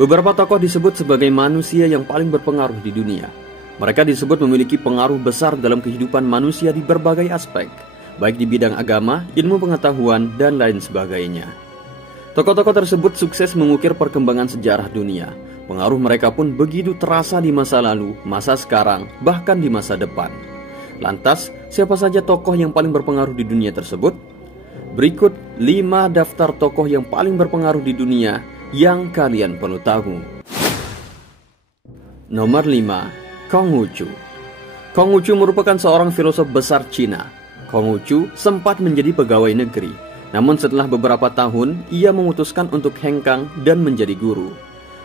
Beberapa tokoh disebut sebagai manusia yang paling berpengaruh di dunia. Mereka disebut memiliki pengaruh besar dalam kehidupan manusia di berbagai aspek, baik di bidang agama, ilmu pengetahuan, dan lain sebagainya. Tokoh-tokoh tersebut sukses mengukir perkembangan sejarah dunia. Pengaruh mereka pun begitu terasa di masa lalu, masa sekarang, bahkan di masa depan. Lantas, siapa saja tokoh yang paling berpengaruh di dunia tersebut? Berikut 5 daftar tokoh yang paling berpengaruh di dunia yang kalian perlu tahu. Nomor 5, Konghucu. Konghucu merupakan seorang filosof besar Cina. Konghucu sempat menjadi pegawai negeri, namun setelah beberapa tahun ia memutuskan untuk hengkang dan menjadi guru.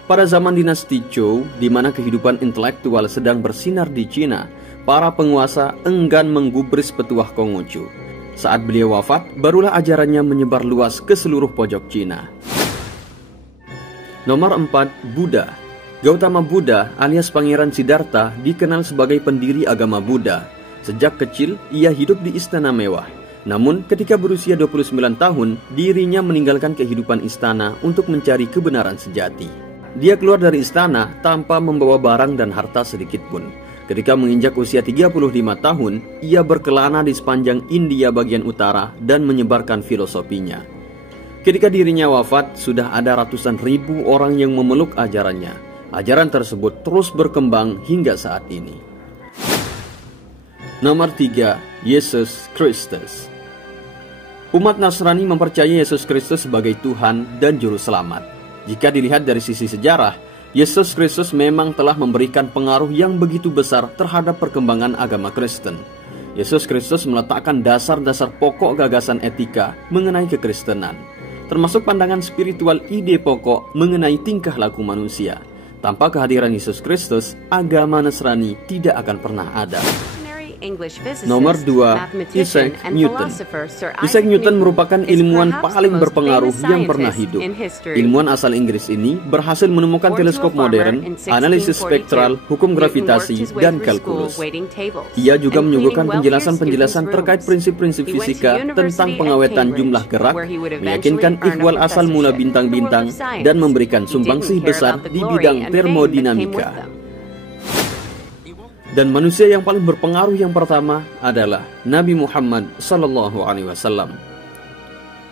Pada zaman dinasti Zhou, di mana kehidupan intelektual sedang bersinar di Cina, para penguasa enggan menggubris petuah Konghucu. Saat beliau wafat, barulah ajarannya menyebar luas ke seluruh pojok Cina. Nomor 4, Buddha. Gautama Buddha alias Pangeran Siddhartha dikenal sebagai pendiri agama Buddha. Sejak kecil, ia hidup di istana mewah. Namun, ketika berusia 29 tahun, dirinya meninggalkan kehidupan istana untuk mencari kebenaran sejati. Dia keluar dari istana tanpa membawa barang dan harta sedikit pun. Ketika menginjak usia 35 tahun, ia berkelana di sepanjang India bagian utara dan menyebarkan filosofinya. Ketika dirinya wafat, sudah ada ratusan ribu orang yang memeluk ajarannya. Ajaran tersebut terus berkembang hingga saat ini. Nomor 3, Yesus Kristus. Umat Nasrani mempercayai Yesus Kristus sebagai Tuhan dan Juru Selamat. Jika dilihat dari sisi sejarah, Yesus Kristus memang telah memberikan pengaruh yang begitu besar terhadap perkembangan agama Kristen. Yesus Kristus meletakkan dasar-dasar pokok gagasan etika mengenai kekristenan, termasuk pandangan spiritual ide pokok mengenai tingkah laku manusia. Tanpa kehadiran Yesus Kristus, agama Nasrani tidak akan pernah ada. Nomor 2, Isaac Newton. Isaac Newton merupakan ilmuwan paling berpengaruh yang pernah hidup. Ilmuwan asal Inggris ini berhasil menemukan teleskop modern, analisis spektral, hukum gravitasi, dan kalkulus. Ia juga menyuguhkan penjelasan-penjelasan terkait prinsip-prinsip fisika tentang pengawetan jumlah gerak, meyakinkan ihwal asal mula bintang-bintang, dan memberikan sumbangsih besar di bidang termodinamika. Dan manusia yang paling berpengaruh yang pertama adalah Nabi Muhammad SAW.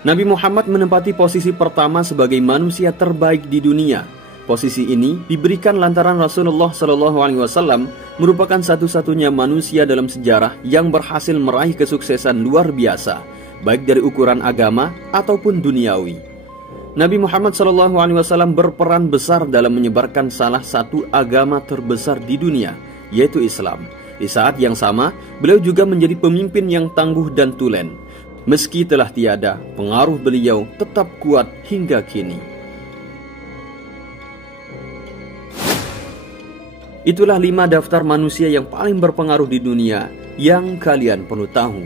Nabi Muhammad menempati posisi pertama sebagai manusia terbaik di dunia. Posisi ini diberikan lantaran Rasulullah SAW merupakan satu-satunya manusia dalam sejarah yang berhasil meraih kesuksesan luar biasa, baik dari ukuran agama ataupun duniawi. Nabi Muhammad SAW berperan besar dalam menyebarkan salah satu agama terbesar di dunia, yaitu Islam. Di saat yang sama, beliau juga menjadi pemimpin yang tangguh dan tulen. Meski telah tiada, pengaruh beliau tetap kuat hingga kini. Itulah 5 daftar manusia yang paling berpengaruh di dunia yang kalian perlu tahu.